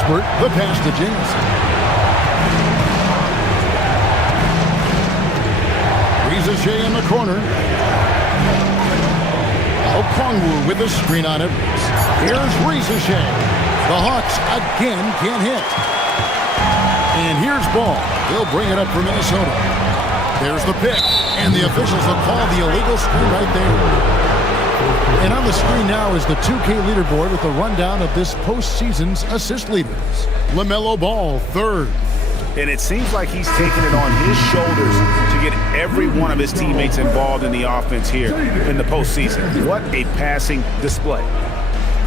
Kispert, the pass to Jamison. Rizachet in the corner. Okongwu with the screen on Edwards. Here's Rizachet. The Hawks again can't hit. And here's Ball. He'll bring it up for Minnesota. There's the pick. And the officials will call the illegal screen right there. And on the screen now is the 2K leaderboard with the rundown of this postseason's assist leaders. LaMelo Ball, third. And it seems like he's taking it on his shoulders to get every one of his teammates involved in the offense here in the postseason. What a passing display.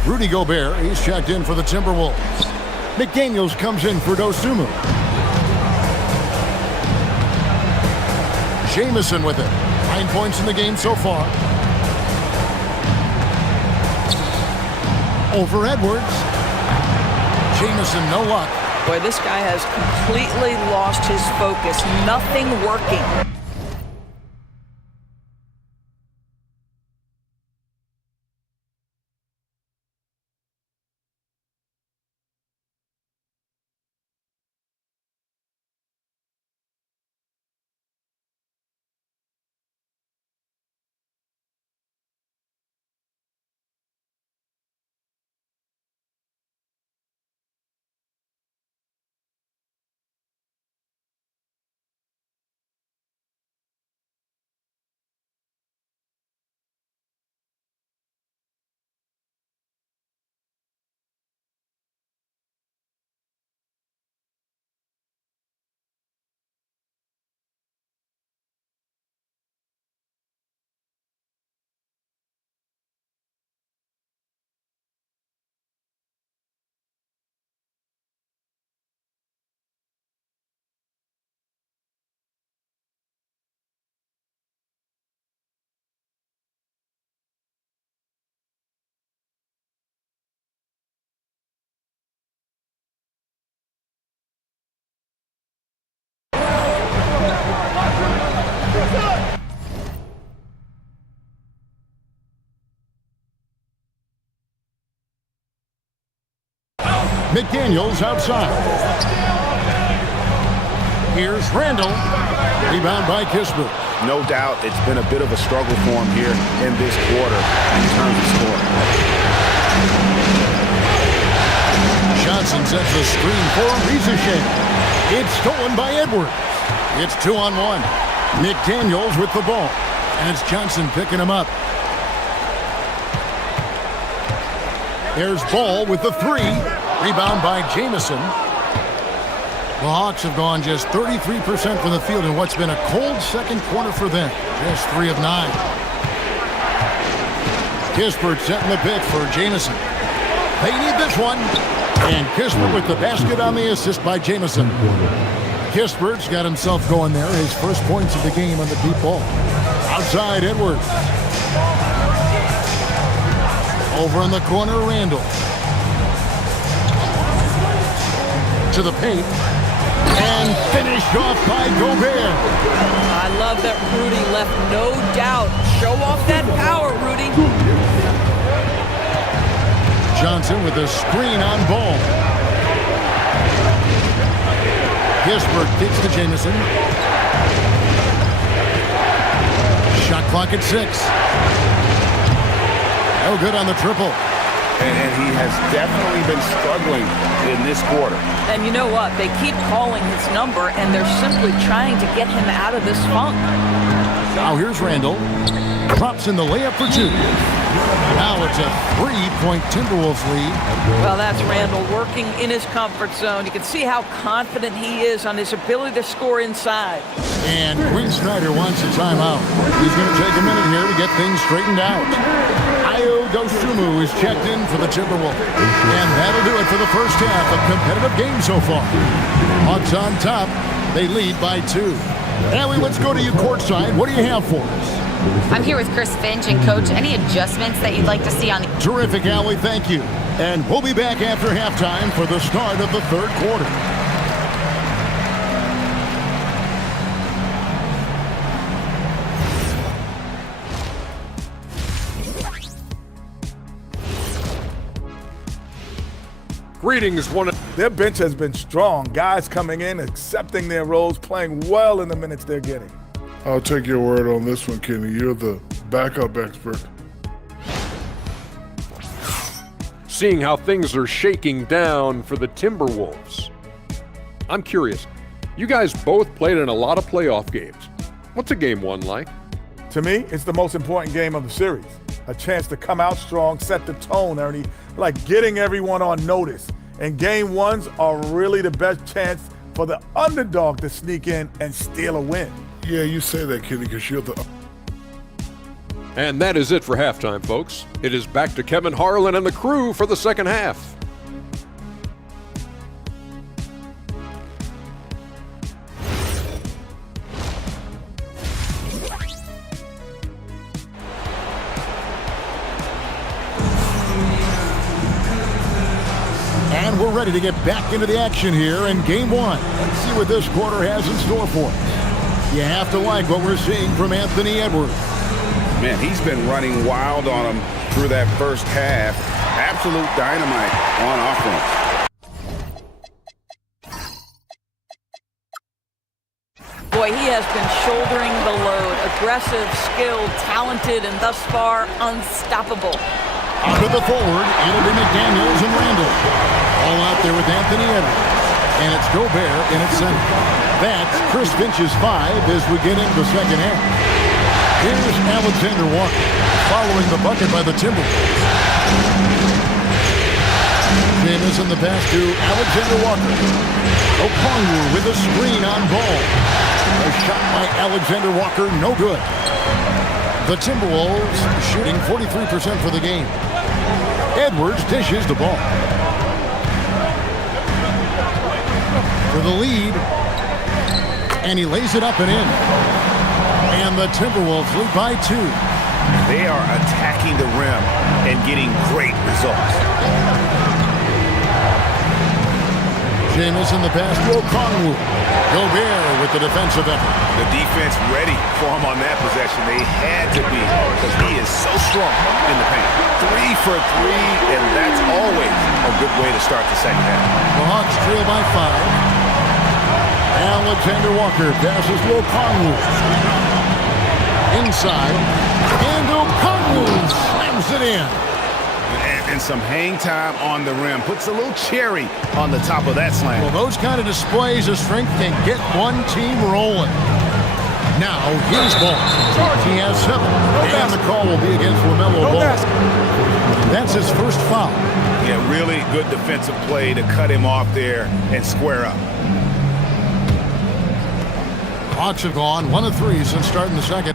Rudy Gobert, he's checked in for the Timberwolves. McDaniels comes in for Dosunmu. Jamison with it. 9 points in the game so far. Over Edwards. Jamison, no luck. Boy, this guy has completely lost his focus. Nothing working. McDaniels outside. Here's Randall. Rebound by Kispert. No doubt it's been a bit of a struggle for him here in this quarter in terms of scoring. Johnson sets the screen for Rizachet. It's stolen by Edwards. It's 2-on-1. McDaniels with the ball. And it's Johnson picking him up. There's Ball with the three. Rebound by Jamison. The Hawks have gone just 33% from the field in what's been a cold second quarter for them. Just 3 of 9. Kispert setting the pick for Jamison. They need this one. And Kispert with the basket on the assist by Jamison. Kispert's got himself going there. His first points of the game on the deep ball. Outside Edwards. Over in the corner, Randall. To the paint. And finished off by Gobert. I love that Rudy left no doubt. Show off that power, Rudy. Johnson with a screen on Ball. Kispert kicks to Jamison. Shot clock at 6. No good on the triple. And he has definitely been struggling in this quarter. And you know what? They keep calling his number, and they're simply trying to get him out of this funk. Now here's Randall. Drops in the layup for 2. Now it's a 3-point Timberwolves lead. Well, that's Randall working in his comfort zone. You can see how confident he is on his ability to score inside. And Quinn Snyder wants a timeout. He's going to take a minute here to get things straightened out. Ayo Dosunmu is checked in for the Timberwolves. And that'll do it for the first half. A competitive game so far. Hawks on top. They lead by 2. Allie, let's go to you courtside. What do you have for us? I'm here with Chris Finch. And Coach, any adjustments that you'd like to see on the... Terrific, Allie. Thank you. And we'll be back after halftime for the start of the third quarter. Greetings, one. Their bench has been strong. Guys coming in, accepting their roles, playing well in the minutes they're getting. I'll take your word on this one, Kenny. You're the backup expert. Seeing how things are shaking down for the Timberwolves. I'm curious. You guys both played in a lot of playoff games. What's a game one like? To me, it's the most important game of the series. A chance to come out strong, set the tone, Ernie, like getting everyone on notice. And game ones are really the best chance for the underdog to sneak in and steal a win. Yeah, you say that, Kenny, because you're the... And that is it for halftime, folks. It is back to Kevin Harlan and the crew for the second half. And we're ready to get back into the action here in game one. Let's see what this quarter has in store for us. You have to like what we're seeing from Anthony Edwards. Man, he's been running wild on him through that first half. Absolute dynamite on offense. Boy, he has been shouldering the load. Aggressive, skilled, talented, and thus far unstoppable. Out of the forward, it'll be McDaniels and Randall. All out there with Anthony Edwards. And it's Gobert in its center. That's Chris Finch's 5 as we get into the second half. Here's Alexander Walker following the bucket by the Timberwolves. Jameis in the pass to Alexander Walker. Okongwu with a screen on ball. A shot by Alexander Walker, no good. The Timberwolves shooting 43% for the game. Edwards dishes the ball. For the lead. And he lays it up and in. And the Timberwolves lead by 2. They are attacking the rim and getting great results. Jameis in the pass to Okongwu. Gobert with the defensive effort. The defense ready for him on that possession. They had to be because he is so strong in the paint. 3 for 3, and that's always a good way to start the second half. The Hawks trail by 5. Alexander Walker passes to Okongwu. Inside, and Okongwu slams it in. And some hang time on the rim. Puts a little cherry on the top of that slam. Well, those kind of displays of strength can get one team rolling. Now, his ball. He has 7. And the call will be against LaMelo Ball. That's his first foul. Yeah, really good defensive play to cut him off there and square up. Hawks have gone 1 of 3 since starting the second.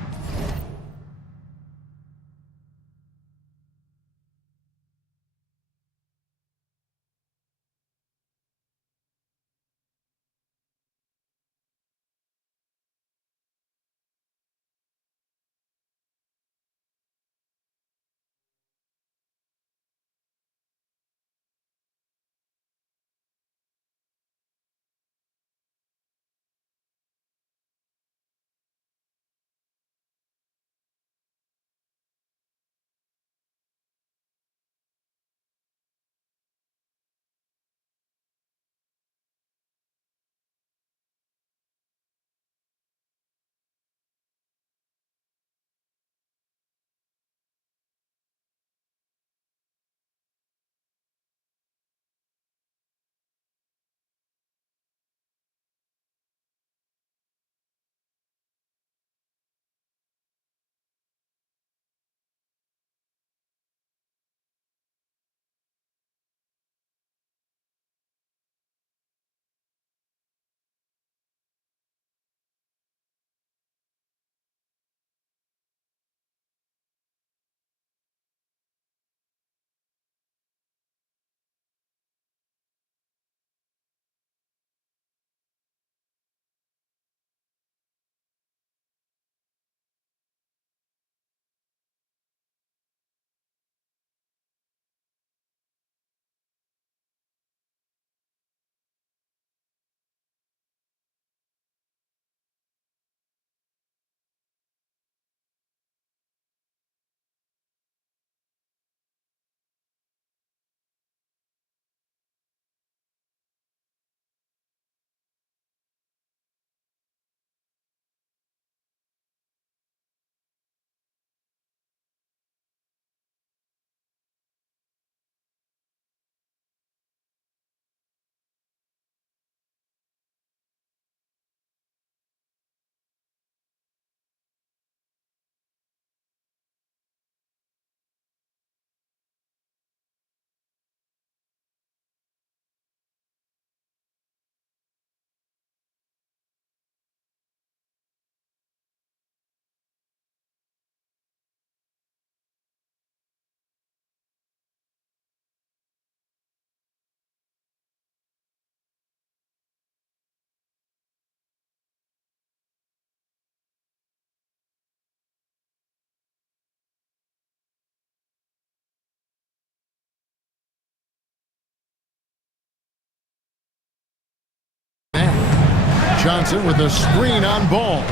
Johnson with a screen on ball.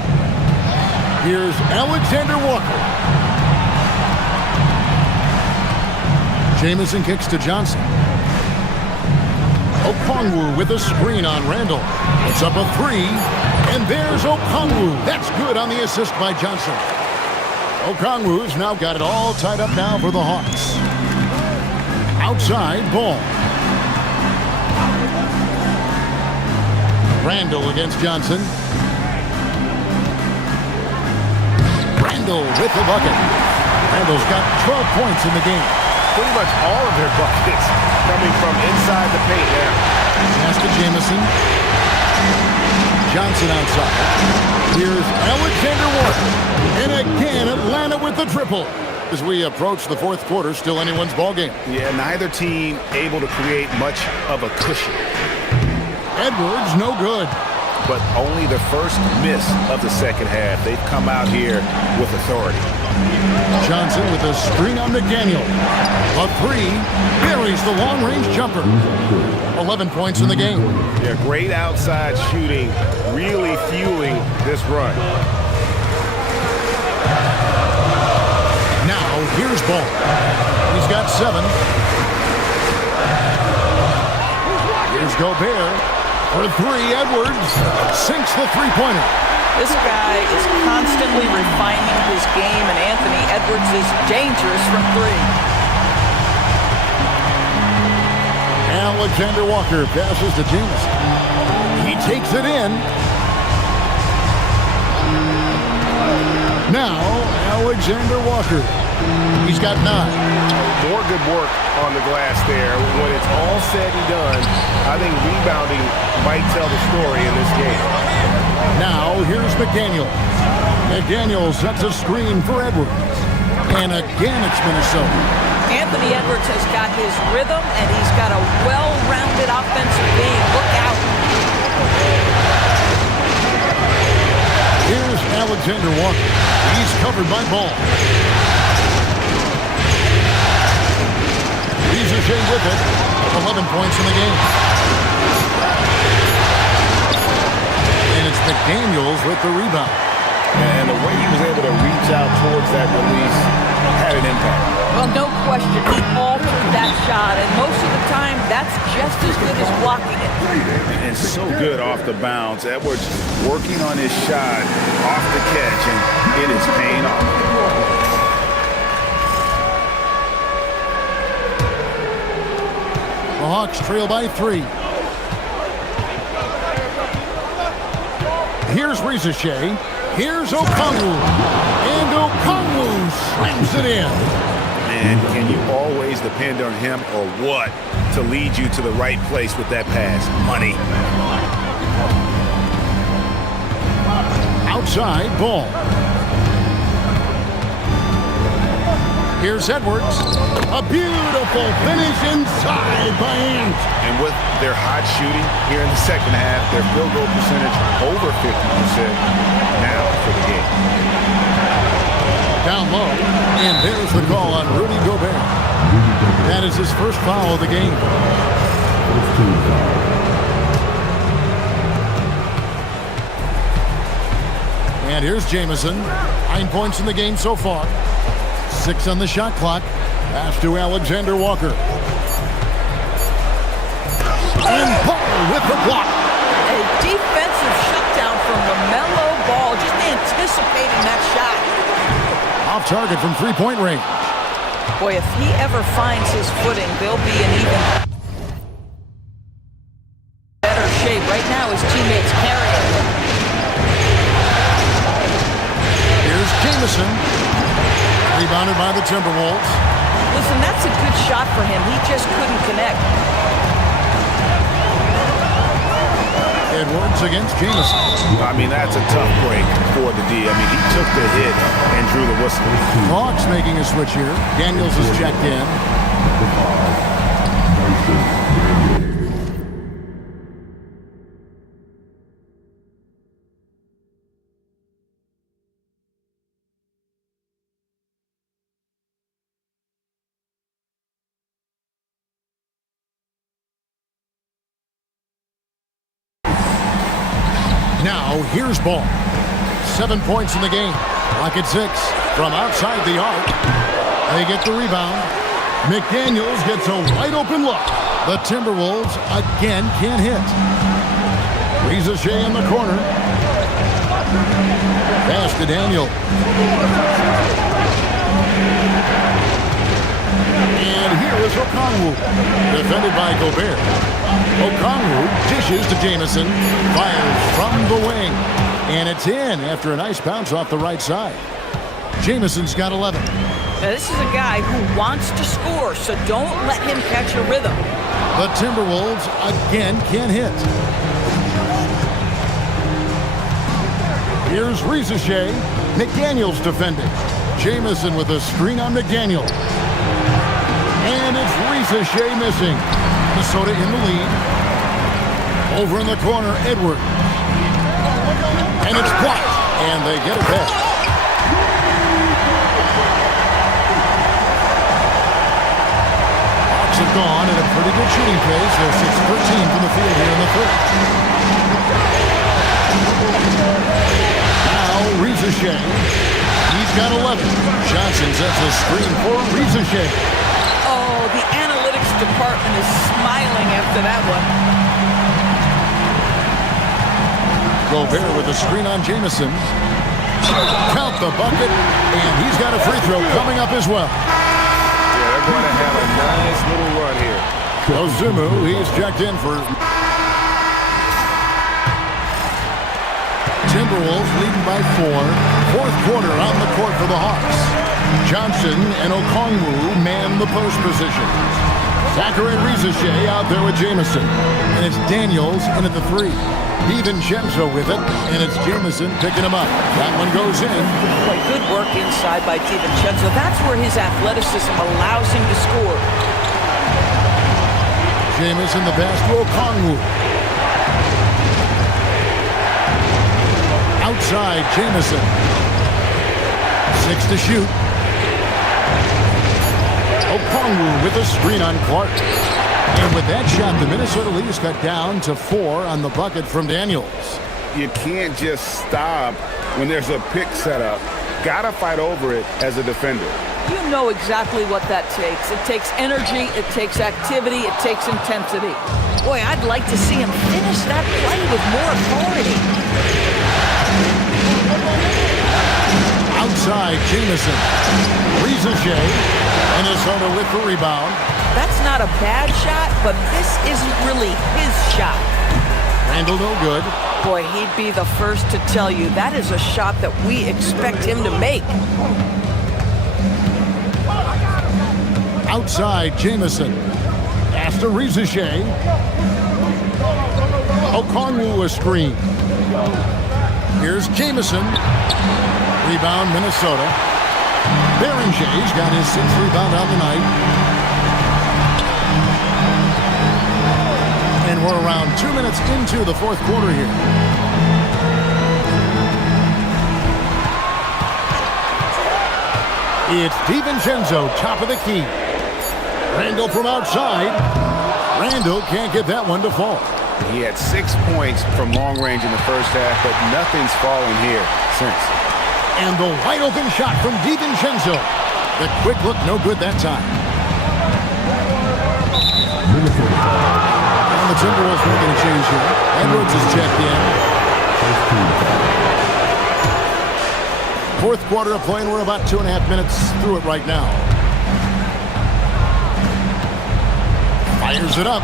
Here's Alexander Walker. Jamison kicks to Johnson. Okongwu with a screen on Randall. It's up a 3, and there's Okongwu. That's good on the assist by Johnson. Okongwu's now got it all tied up now for the Hawks. Outside ball. Randall against Johnson. Randall with the bucket. Randall's got 12 points in the game. Pretty much all of their buckets coming from inside the paint now. Pass to Jamison. Johnson outside. Here's Alexander Walker. And again, Atlanta with the triple. As we approach the fourth quarter, still anyone's ballgame. Yeah, neither team able to create much of a cushion. Edwards, no good. But only the first miss of the second half. They've come out here with authority. Johnson with a screen on McDaniel. A 3, buries the long-range jumper. 11 points in the game. Yeah, great outside shooting, really fueling this run. Now, here's Ball. He's got 7. Here's Gobert. For 3, Edwards sinks the three-pointer. This guy is constantly refining his game, and Anthony Edwards is dangerous from 3. Alexander Walker passes to Jamison. He takes it in. Now, Alexander Walker. He's got 9. More good work on the glass there. When it's all said and done, I think rebounding might tell the story in this game. Now, here's McDaniel. McDaniel sets a screen for Edwards. And again, it's Minnesota. Anthony Edwards has got his rhythm, and he's got a well-rounded offensive game. Look out. Here's Alexander Walker. He's covered by Ball. Rizachet with it. 11 points in the game. And it's McDaniels with the rebound. And the way he was able to reach out towards that release had an impact. Well, no question. He altered that shot, and most of the time, that's just as good as blocking it. And so good off the bounce. Edwards working on his shot off the catch, and it is paying off. The Hawks trail by 3. Here's Rizachet. Here's Okongwu. And Okongwu slams it in. And can you always depend on him or what to lead you to the right place with that pass? Money. Outside Ball. Here's Edwards. A beautiful finish inside by Ant. And with their hot shooting here in the second half, their field goal percentage over 50% now for the game. Down low. And there's the call on Rudy Gobert. That is his first foul of the game. And here's Jamison. 9 points in the game so far. 6 on the shot clock. Pass to Alexander Walker. And Ball with the block. A defensive shutdown from LaMelo Ball, just anticipating that shot. Off target from three-point range. Boy, if he ever finds his footing, they'll be in even better shape. Right now, his teammates carry him. Here's Jamison. Rebounded by the Timberwolves. Listen, that's a good shot for him. He just couldn't connect. Edwards against Jamison. I mean, that's a tough break for the D. I mean, he took the hit and drew the whistle. Hawks making a switch here. Daniels is checked in. Now, here's ball. 7 points in the game. Rockets 6 from outside the arc. They get the rebound. McDaniels gets a wide-open look. The Timberwolves again can't hit. Reza Shea in the corner. Pass to Daniel. And here is Okongwu. Defended by Gobert. Okongwu dishes to Jamison. Fires from the wing. And it's in after a nice bounce off the right side. Jamison's got 11. Now, this is a guy who wants to score, so don't let him catch a rhythm. The Timberwolves again can't hit. Here's Reza Shea. McDaniels defending. Jamison with a screen on McDaniel. And it's Reza Shea missing. Minnesota in the lead. Over in the corner, Edwards. And it's blocked. And they get it back. Hawks have gone at a pretty good shooting pace. They're 6-13 from the field here in the third. Now Reza Shea. He's got 11. Johnson sets a screen for Reza Shea. Oh, the analytics department is smiling after that one. Gobert with a screen on Jamison. Count the bucket, and he's got a free throw coming up as well. Yeah, they're going to have a nice little run here. Ozumu, he's checked in for Timberwolves leading by 4. Fourth quarter on the court for the Hawks. Johnson and Okongwu man the post positions. Zachary Reza Shea out there with Jamison. And it's Daniels in at the 3. DiVincenzo with it, and it's Jamison picking him up. That one goes in. Boy, good work inside by DiVincenzo. That's where his athleticism allows him to score. Jamison the pass to Okongwu. Outside, Jamison. 6 to shoot. Okongwu with a screen on Clark. And with that shot, the Minnesota Leafs cut down to 4 on the bucket from Daniels. You can't just stop when there's a pick set up. Gotta fight over it as a defender. You know exactly what that takes. It takes energy, it takes activity, it takes intensity. Boy, I'd like to see him finish that play with more authority. Outside, Jamison. Reza Shea. Minnesota with the rebound. That's not a bad shot, but this isn't really his shot. Randall no good. Boy, he'd be the first to tell you that is a shot that we expect him to make. Outside, Jamison. Pass to Reza Shea. Okongwu a screen. Here's Jamison. Rebound, Minnesota. Berenger's got his 6th rebound on the night. And we're around 2 minutes into the fourth quarter here. It's DiVincenzo, top of the key. Randall from outside. Randall can't get that one to fall. He had 6 points from long range in the first half, but nothing's fallen here since. And the wide open shot from DiVincenzo. The quick look, no good that time. And the Timberwolves making a change here. Edwards is checked in. Fourth quarter of play, and we're about 2.5 minutes through it right now. Fires it up.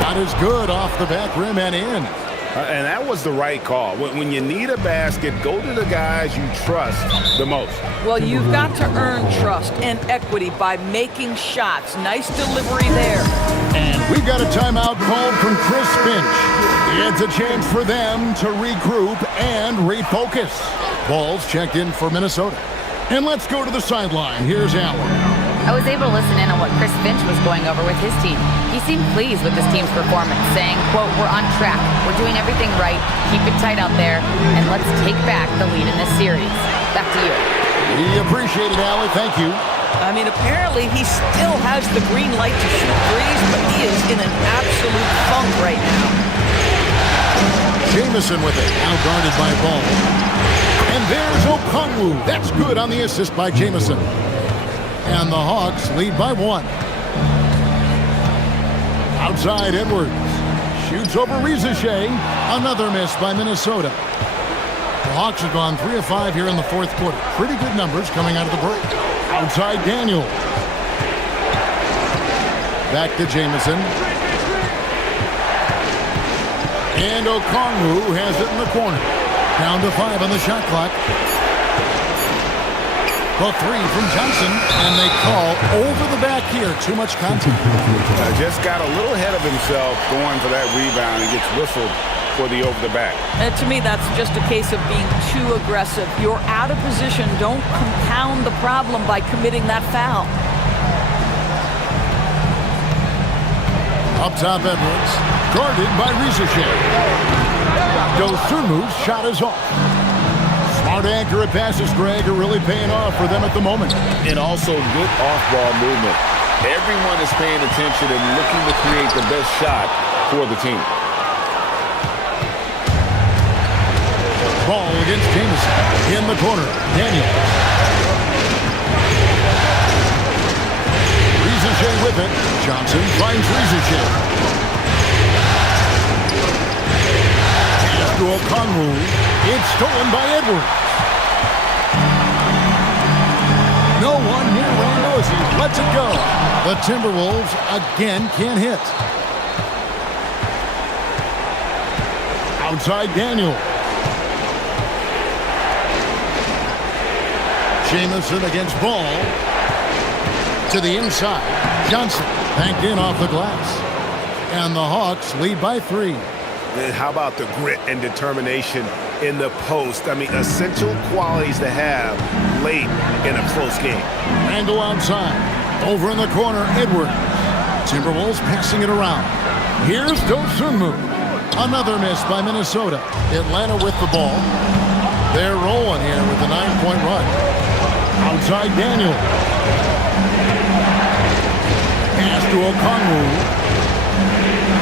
Shot is good off the back rim and in. And that was the right call. When you need a basket, go to the guys you trust the most. Well, you've got to earn trust and equity by making shots. Nice delivery there. And we've got a timeout called from Chris Finch. It's a chance for them to regroup and refocus. Ball's checked in for Minnesota. And let's go to the sideline. Here's Allen. I was able to listen in on what Chris Finch was going over with his team. He seemed pleased with his team's performance, saying, quote, "We're on track. We're doing everything right. Keep it tight out there, and let's take back the lead in this series." Back to you. We appreciate it, Allie. Thank you. I mean, apparently he still has the green light to shoot threes, but he is in an absolute funk right now. Jamison with it. Now guarded by Ball. And there's Okongwu. That's good on the assist by Jamison. And the Hawks lead by 1. Outside Edwards. Shoots over Rizachet. Another miss by Minnesota. The Hawks have gone 3 of 5 here in the fourth quarter. Pretty good numbers coming out of the break. Outside Daniel. Back to Jamison. And Okongwu has it in the corner. Down to 5 on the shot clock. The 3 from Johnson, and they call over the back here. Too much contact. Just got a little ahead of himself going for that rebound and gets whistled for the over the back. And to me, that's just a case of being too aggressive. You're out of position. Don't compound the problem by committing that foul. Up top Edwards, guarded by Rizachet. Dosunmu's shot is off. Smart, accurate passes, Greg, are really paying off for them at the moment. And also good off-ball movement. Everyone is paying attention and looking to create the best shot for the team. Ball against Jamison. In the corner, Daniel. Rizachet with it. Johnson finds Rizachet. Pass to Okongwu. It's stolen by Edwards. No one near Randle as he lets it go. The Timberwolves again can't hit. Outside Daniel. Jamison against Ball. To the inside. Johnson banked in off the glass. And the Hawks lead by 3. And how about the grit and determination in the post? I mean, essential qualities to have late in a close game. Randle outside. Over in the corner, Edwards. Timberwolves passing it around. Here's Dosunmu. Another miss by Minnesota. Atlanta with the ball. They're rolling here with a 9-point run. Outside Daniel. Pass to Okongwu.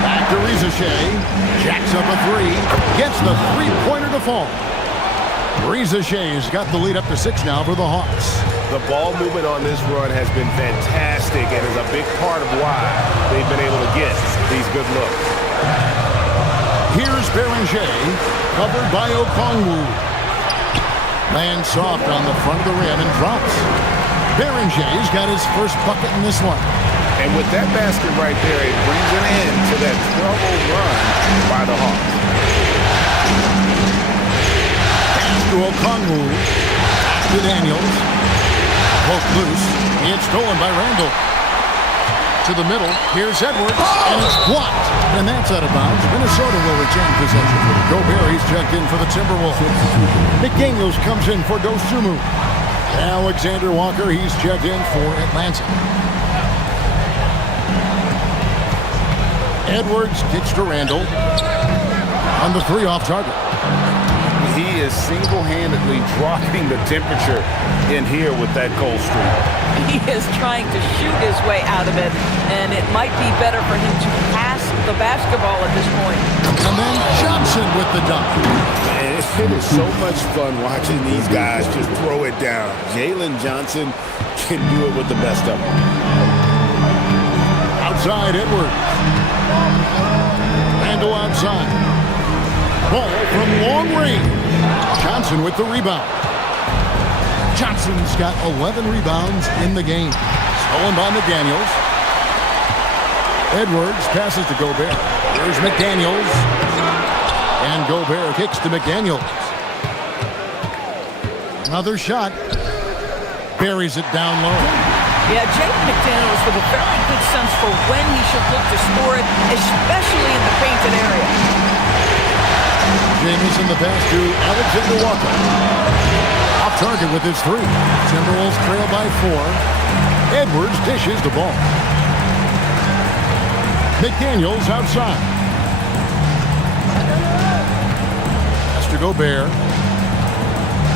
Back to Rizachet. Jacks up a 3. Gets the three-pointer to fall. Rizachet's got the lead up to 6 now for the Hawks. The ball movement on this run has been fantastic and is a big part of why they've been able to get these good looks. Here's Beringer, covered by Okongwu. Lands soft on the front of the rim and drops. Berenger's got his first bucket in this one. And with that basket right there, it brings an end to that 12-0 run by the Hawks. Pass to Okongwu. To Daniels. Poke loose. It's stolen by Randle. To the middle. Here's Edwards. And it's blocked. And that's out of bounds. Minnesota will retain possession. Gobert, he's checked in for the Timberwolves. McDaniels comes in for Dosunmu. Alexander Walker, he's checked in for Atlanta. Edwards kicks to Randle. On the 3 off target. He is single-handedly dropping the temperature in here with that cold streak. He is trying to shoot his way out of it, and it might be better for him to pass the basketball at this point. And then Johnson with the dunk. Man, it is so much fun watching these guys just throw it down. Jalen Johnson can do it with the best of them. Outside Edwards. Randle outside. Ball from long range. Johnson with the rebound. Johnson's got 11 rebounds in the game. Stolen by McDaniels. Edwards passes to Gobert. Here's McDaniels. And Gobert kicks to McDaniels. Another shot. Buries it down low. Yeah, Jaden McDaniels with a very good sense for when he should look to score it, especially in the painted area. Jamison the pass to Alexander Walker. Off target with his 3. Timberwolves trail by 4. Edwards dishes the ball. McDaniels outside. Pass to Gobert.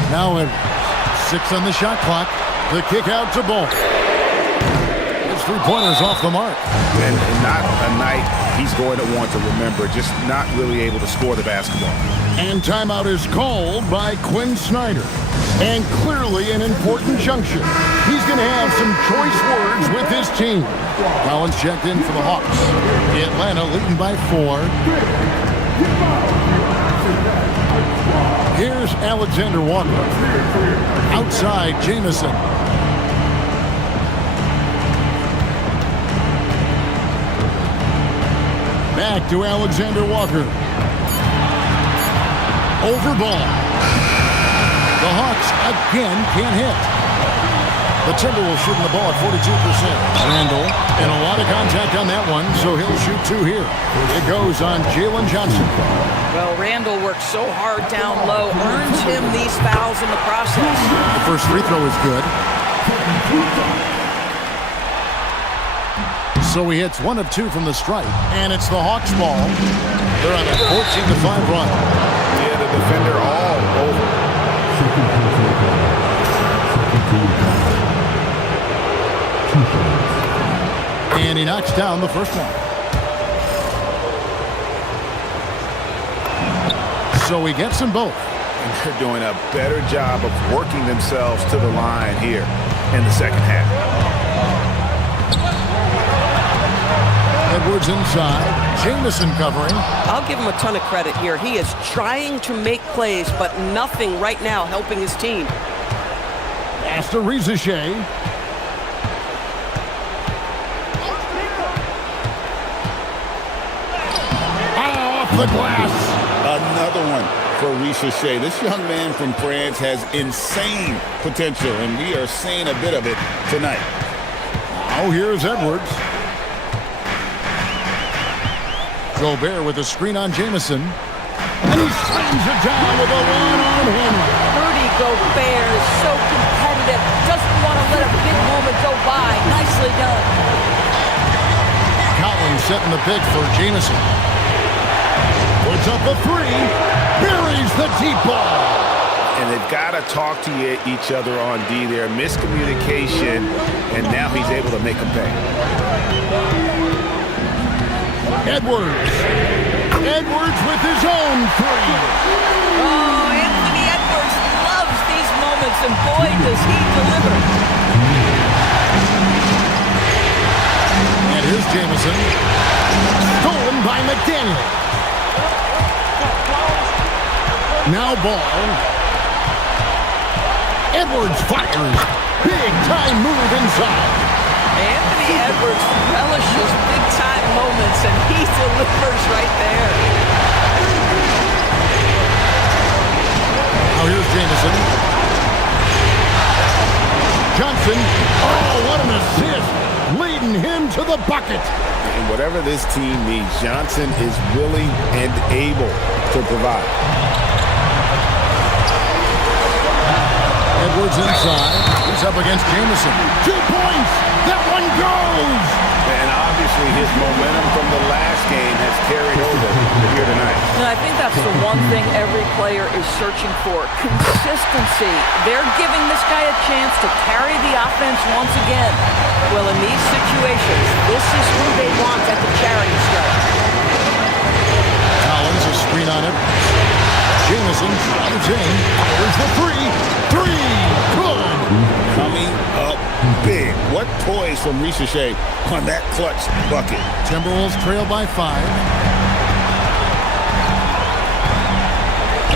Now Edwards. 6 on the shot clock. The kick out to Ball. His 3-pointers off the mark. And not a night he's going to want to remember, just not really able to score the basketball. And timeout is called by Quinn Snyder. And clearly an important junction. He's going to have some choice words with his team. Collins checked in for the Hawks. Atlanta leading by 4. Here's Alexander Walker. Outside, Jamison. Back to Alexander Walker. Over ball. The Hawks again can't hit. The Timberwolves shooting the ball at 42%. Randall, and a lot of contact on that one, so he'll shoot 2 here. It goes on Jalen Johnson. Well, Randall works so hard down low, earns him these fouls in the process. The first free throw is good. So he hits 1 of 2 from the stripe, and it's the Hawks ball. They're on a 14-5 run. Yeah, the defender all over. And he knocks down the first one. So he gets them both. And they're doing a better job of working themselves to the line here in the second half. Edwards inside. Jamison covering. I'll give him a ton of credit here. He is trying to make plays, but nothing right now helping his team. Pass to Rizachet. Off the glass. Another one for Rizachet. This young man from France has insane potential, and we are seeing a bit of it tonight. Oh, here's Edwards. Gobert with a screen on Jamison. And he slams it down with a one-on hammer. Rudy Gobert is so competitive. Doesn't want to let a big moment go by. Nicely done. Collins setting the pick for Jamison. Puts up a 3. Buries the deep ball. And they've got to talk to each other on D there. Miscommunication, and now he's able to make them pay. Edwards. Edwards with his own 3. Oh, Anthony Edwards loves these moments, and boy, does he deliver. And here's Jamison. Stolen by McDaniel. Now ball. Edwards fires. Big time move inside. Anthony Edwards relishes big-time moments, and he delivers right there. Now here's Jamison. Johnson. Oh, what an assist. Leading him to the bucket. And whatever this team needs, Johnson is willing and able to provide. Edwards inside. He's up against Jamison. 2 points. That one goes. And obviously his momentum from the last game has carried over here tonight. And I think that's the one thing every player is searching for. Consistency. They're giving this guy a chance to carry the offense once again. Well, in these situations, this is who they want at the charity stripe. Collins a screen on it. Jamison drives in. There's the 3. 3. Good. Coming up big. What poise from Rizachet on that clutch bucket. Timberwolves trail by 5.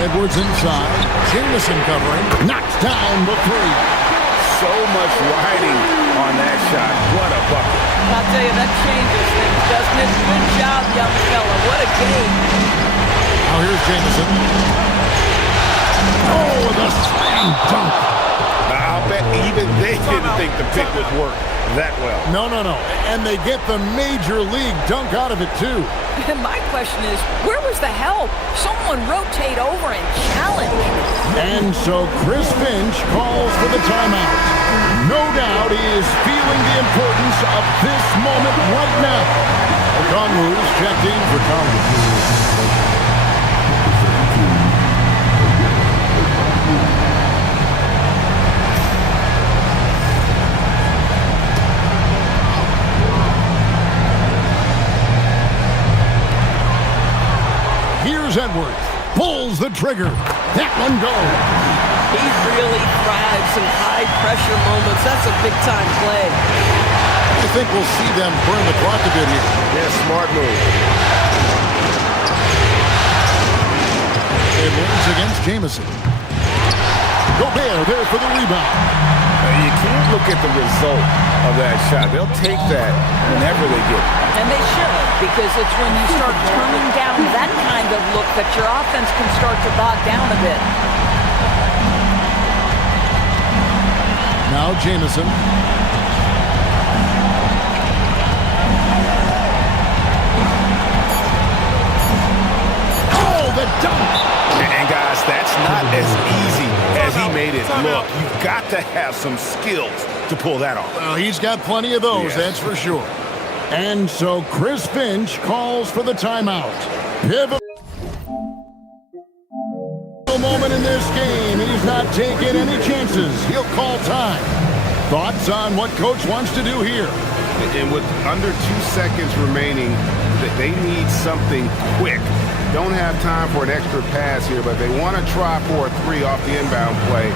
Edwards inside. Jamison covering. Knocks down the 3. So much riding on that shot. What a bucket. I'll tell you, that changes things, doesn't it? Good job, young fella. What a game. Now here's Jamison. Oh, the slam dunk. I'll bet even they didn't think the pick would work that well. No. And they get the major league dunk out of it, too. And my question is, where was the help? Someone rotate over and challenge. And so Chris Finch calls for the timeout. No doubt he is feeling the importance of this moment right now. Okongwu's checked in for Collins. Here's Edwards. Pulls the trigger. That one goes. He really thrives in high-pressure moments. That's a big-time play. I think we'll see them burn the clock a bit here. Yeah, smart move. Edwards against Jamison. Gobert there for the rebound. You can't look at the result of that shot. They'll take that whenever they get it. And they should, because it's when you start turning down that kind of look that your offense can start to bog down a bit. Now Jamison. Oh, the dunk! And guys, that's not as easy as he made it look. You've got to have some skills to pull that off. Well, he's got plenty of those, that's for sure. And so Chris Finch calls for the timeout. Pivotal moment in this game. He's not taking any chances. He'll call time. Thoughts on what Coach wants to do here? And with under 2 seconds remaining, they need something quick. Don't have time for an extra pass here, but they want to try for a 3 off the inbound play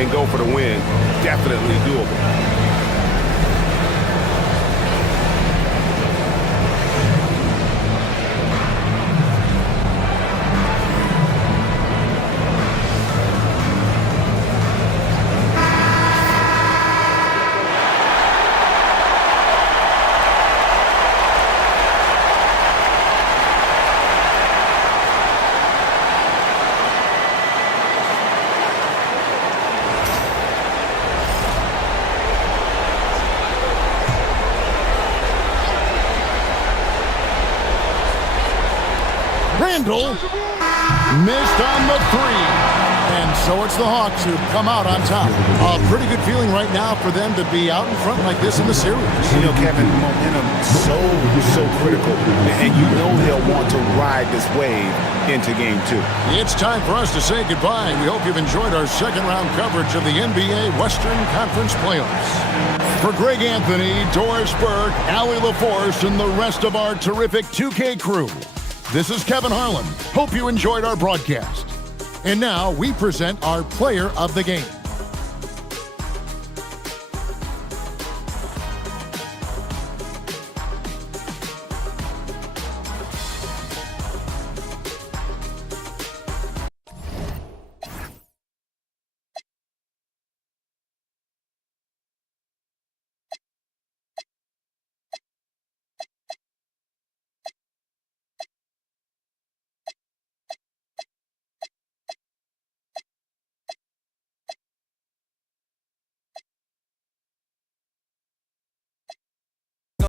and go for the win. Definitely doable. Randall missed on the 3. And so it's the Hawks who come out on top. A pretty good feeling right now for them to be out in front like this in the series. You know, Kevin, momentum so critical. And you know they'll want to ride this wave into Game 2. It's time for us to say goodbye. We hope you've enjoyed our second-round coverage of the NBA Western Conference Playoffs. For Greg Anthony, Doris Burke, Allie LaForce, and the rest of our terrific 2K crew, this is Kevin Harlan. Hope you enjoyed our broadcast. And now we present our player of the game.